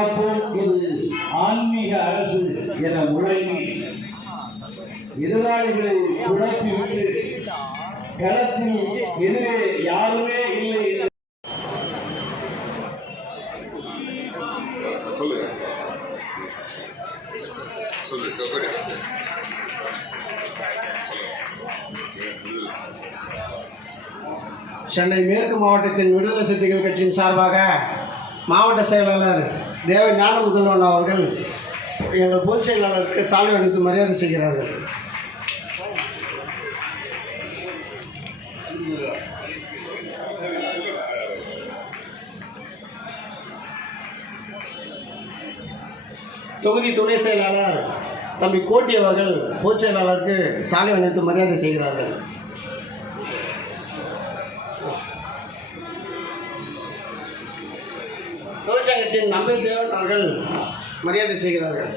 பாதுகாப்போம் இது ஆன்மீக அரசு என முழங்கி எதிராளிகளை குழப்பிவிட்டு களத்தில் எதிரே யாருமே இல்லை. சென்னை மேற்கு மாவட்டத்தின் விடுதலை சிறுத்தைகள் கட்சியின் சார்பாக மாவட்ட செயலாளர் தேவ ஞானமுதல்வன் அவர்கள் எங்கள் பொதுச் செயலாளருக்கு சாலை அணிவித்து மரியாதை செய்கிறார்கள். தொகுதி துணை செயலாளர் தம்பி கோட்டி அவர்கள் பொதுச் செயலாளருக்கு சாலை அணிவித்து மரியாதை செய்கிறார்கள். தொழிற்சங்கத்தின் நம்பர் தேவன் அவர்கள் மரியாதை செய்கிறார்கள்.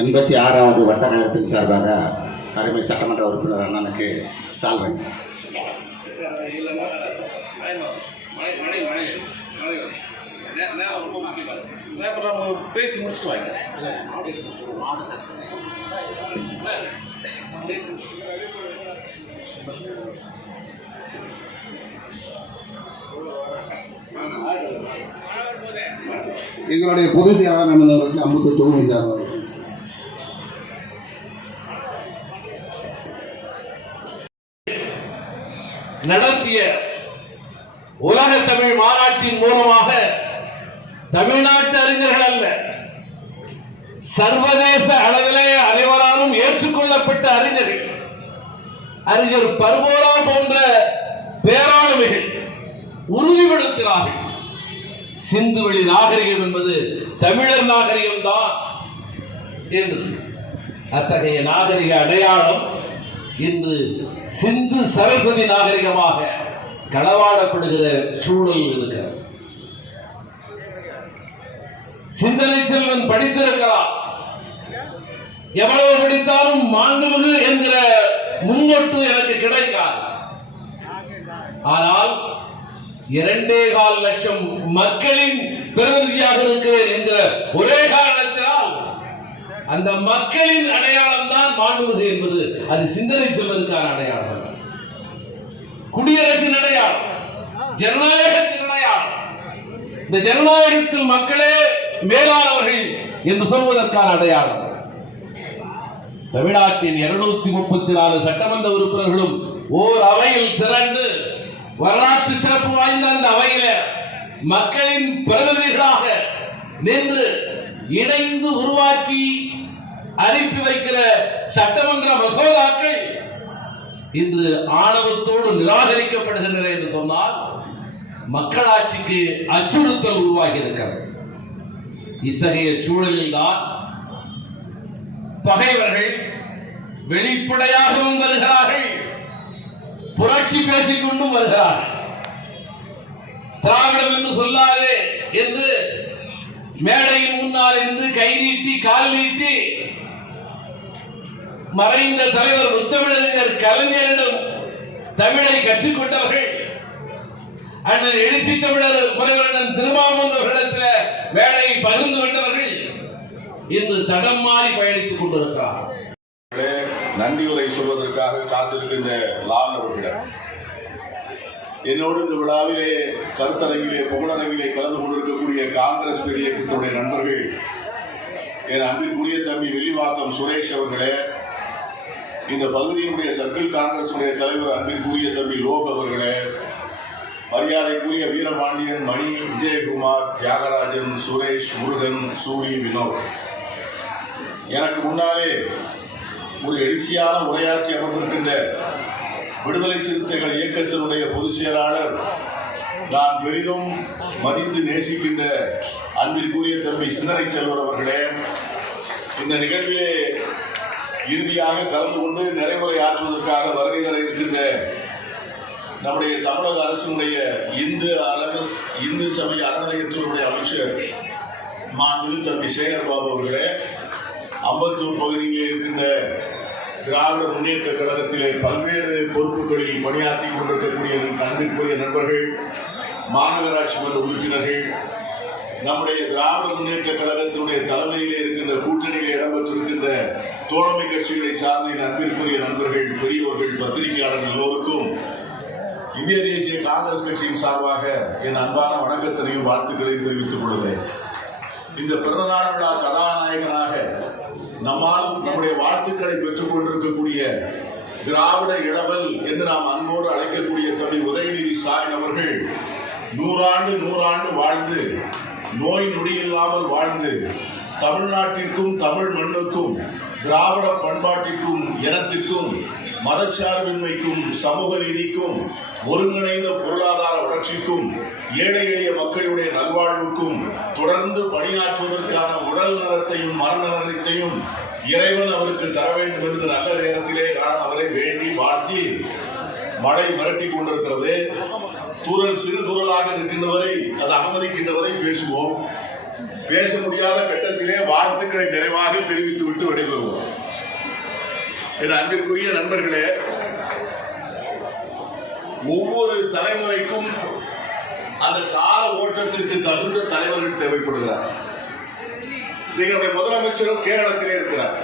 86வது வட்ட கழகத்தின் சார்பாக அருமை சட்டமன்ற உறுப்பினர் அண்ணனுக்கு சால்வை. பேசி முடிச்சுட்டு வாங்க. எங்களுடைய பொதுச் செயலாளர் அவர்களுக்கு அம்பத்தூர் தொகுதி சார்பாக நடத்திய உலக தமிழ் மாநாட்டின் மூலமாக தமிழ்நாட்டு அறிஞர்கள் அல்ல, சர்வதேச அளவிலே அனைவராலும் ஏற்றுக்கொள்ளப்பட்ட அறிஞர்கள், அறிஞர் பர்போரா போன்ற பேராளுமைகள் உறுதிப்படுத்தினார்கள். சிந்துவெளி நாகரிகம் என்பது தமிழர் நாகரிகம் தான் என்று. அத்தகைய நாகரிக அடையாளம் இன்று சிந்து சரஸ்வதி நாகரிகமாக களவாடப்படுகிற சூழல் இருக்கிறது. சிந்தனை செல்வன் படித்திருக்கலாம், எவ்வளவு படித்தாலும் மாண்புமிகு என்கிற முன்னொட்டு எனக்கு கிடைக்காது. ஆனால் 2.25 லட்சம் மக்களின் பிரதிநிதியாக இருக்கிறேன் என்கிற ஒரே காரணத்தினால் அந்த மக்களின் அடையாளம் தான் மாண்புமிகு என்பது. அது சிந்தனை செல்வதற்கான அடையாளம், குடியரசின் அடையாளம், ஜனநாயகத்தின் அடையாளம். இந்த ஜனநாயகத்தில் மக்களே மேலானவர்கள் என்று சொல்வதற்கான அடையாளம். தமிழ்நாட்டின் 234 சட்டமன்ற உறுப்பினர்களும் ஓர் அவையில் திரண்டு வரலாற்று சிறப்பு வாய்ந்த அந்த அவையில மக்களின் பிரதிநிதிகளாக நின்று இணைந்து உருவாக்கி அனுப்பி வைக்கிற சட்டமன்ற மசோதாக்கள் இன்று ஆணவத்தோடு நிராகரிக்கப்படுகின்றன என்று சொன்னால் மக்களாட்சிக்கு அச்சுறுத்தல் உருவாகி இருக்கிறது. இத்தகைய சூழலில் தான் பகைவர்கள் வெளிப்படையாகவும் வருகிறார்கள், புரட்சி பேசிக் கொண்டும் வருகிறார்கள். திராவிடம் என்று சொல்லாதே என்று மேடையின் முன்னால் இருந்து கை நீட்டி கால் நீட்டி மறைந்த தலைவர் முத்தமிழறிஞர் கலைஞரிடம் தமிழை கற்றுக்கொண்டவர்கள், அண்ணன் எழுச்சி தமிழர் முனைவரிடம் திருமாவளவன் அவர்களிடத்தில் வேலையை பகிர்ந்து கொண்டவர்கள் இன்று தடம் மாறி பயணித்துக் கொண்டிருக்கிறார். நன்றியுரை சொல்வதற்காக காத்திருக்கின்ற லால் அவர்களிடம் என்னோடு இந்த விழாவிலே கருத்தரங்கிலே புகழரங்கிலே கலந்து கொண்டிருக்கக்கூடிய காங்கிரஸ் பெரிய இயக்கத்துடைய நண்பர்கள், என் அன்பிற்குரிய தம்பி வெள்ளிவாக்கம் சுரேஷ் அவர்களே, இந்த பகுதியினுடைய சர்க்கிள் காங்கிரசுடைய தலைவர் அன்பிற்குரிய தம்பி லோக் அவர்களே, மரியாதைக்குரிய வீரபாண்டியன், மணி, விஜயகுமார், தியாகராஜன், சுரேஷ், முருகன், சூரி, வினோத், எனக்கு முன்னாலே ஒரு எழுச்சியான உரையாற்றி அமர்ந்திருக்கின்ற விடுதலை சிறுத்தைகள் இயக்கத்தினுடைய பொதுச் செயலாளர், நான் பெரிதும் மதித்து நேசிக்கின்ற அன்பிற்குரிய தம்பி சிந்தனை செல்வர் அவர்களே, இந்த நிகழ்விலே இறுதியாக கலந்து கொண்டு நிறைவுரை ஆற்றுவதற்காக வருகை தர இருக்கின்ற நம்முடைய தமிழக அரசினுடைய இந்து சமய அறநிலையத்தினுடைய அமைச்சர் மாண்புமிகு தம்பி சேகர் பாபு அவர்களே, அம்பத்தூர் பகுதியிலே இருக்கின்ற திராவிட முன்னேற்ற கழகத்திலே பல்வேறு பொறுப்புகளில் பணியாற்றி கொண்டிருக்கக்கூடிய அன்பிற்குரிய நண்பர்கள், மாநகராட்சி மன்ற உறுப்பினர்கள், நம்முடைய திராவிட முன்னேற்ற கழகத்தினுடைய தலைமையில் இருக்கின்ற கூட்டணியில் இடம்பெற்றிருக்கின்ற தோழமை கட்சிகளை சார்ந்த என் அன்பிற்குரிய நண்பர்கள், பெரியவர்கள், பத்திரிகையாளர்கள் எல்லோருக்கும் இந்திய தேசிய காங்கிரஸ் கட்சியின் சார்பாக என் அன்பான வணக்கத்தினையும் வாழ்த்துக்களையும் தெரிவித்துக் கொள்கிறேன். இந்த பிறந்தநாள் விழா கதாநாயகனாக நம்மால் நம்முடைய வாழ்த்துக்களை பெற்றுக் கொண்டிருக்கக்கூடிய திராவிட இளவல் என்று நாம் அன்போடு அழைக்கக்கூடிய தம்பி உதயநிதி ஸ்டாலின் அவர்கள் 100 ஆண்டு வாழ்ந்து நோய் நொடி இல்லாமல் வாழ்ந்து தமிழ்நாட்டிற்கும் தமிழ் மண்ணுக்கும் திராவிட பண்பாட்டிற்கும் இனத்திற்கும் மதச்சார்பின்மைக்கும் சமூக நீதிக்கும் ஒருங்கிணைந்த பொருளாதார வளர்ச்சிக்கும் ஏழை எளிய மக்களுடைய நல்வாழ்வுக்கும் தொடர்ந்து பணியாற்றுவதற்கான உடல் நலத்தையும் மனநலத்தையும் இறைவன் அவருக்கு தர வேண்டும் என்று நல்ல நேரத்திலே நான் அவரை வேண்டி வாழ்த்தி, மழை மிரட்டி கொண்டிருக்கிறது. தூரல் சிறு தூரலாக இருக்கின்றவரை அது அனுமதிக்கின்றவரை பேசுவோம். பேச முடியாத கட்டத்திலே வாழ்த்துக்களை நிறைவாக தெரிவித்துவிட்டு விடைபெறுவோம். என் அன்பிற்குரிய நண்பர்களே, ஒவ்வொரு தலைமுறைக்கும் அந்த கால ஓட்டத்திற்கு தகுந்த தலைவர்கள் தேவைப்படுகிறார். எங்களுடைய முதலமைச்சரும் கேரளத்திலே இருக்கிறார்.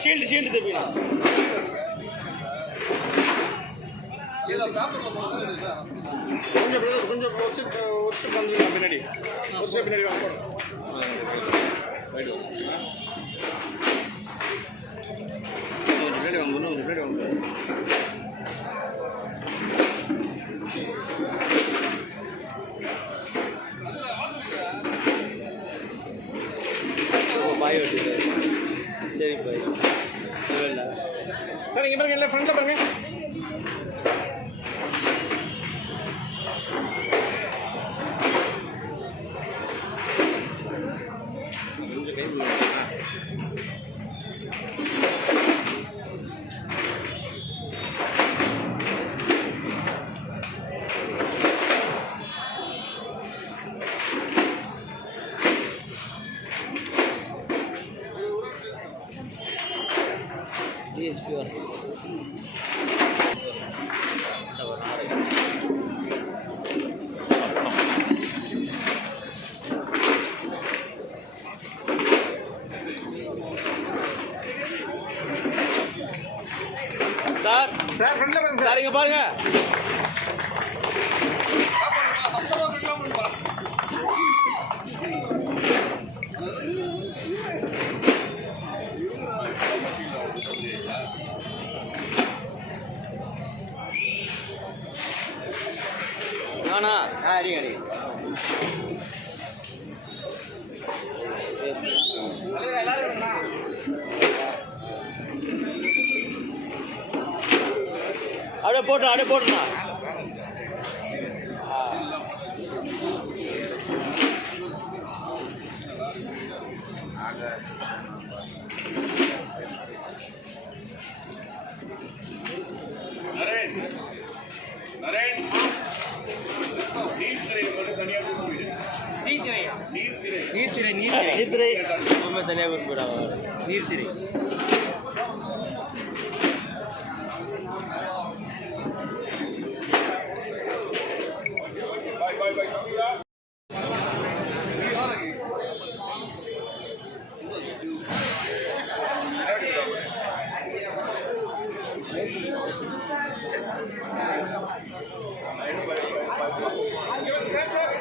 ஷீல்டு தப்பிக்கலாம். கொஞ்சம் ஒரு ஸ்டெப் வந்துருங்க பின்னாடி, ஒரு ஸ்டெப் பின்னாடி வாங்க. பின்னாடி வாங்க, இன்னும் பின்னாடி வாங்க. பாய் வெட்டி சரி பாய். சார் இங்கே பாருங்க, எல்லாம் ஃப்ரண்ட்டில் பாருங்க. கொஞ்சம் கை DSP சார் சார் ஃப்ரண்ட்ல பாருங்க சார், இங்க பாருங்க. நானா அடி அடி அப்படியே போட்டுண்ணா. நரேன் நீர்த்திரை நீர்த்திரை ரொம்ப தனியாக குறிப்பிடாங்க நீர்த்திரை Gracias.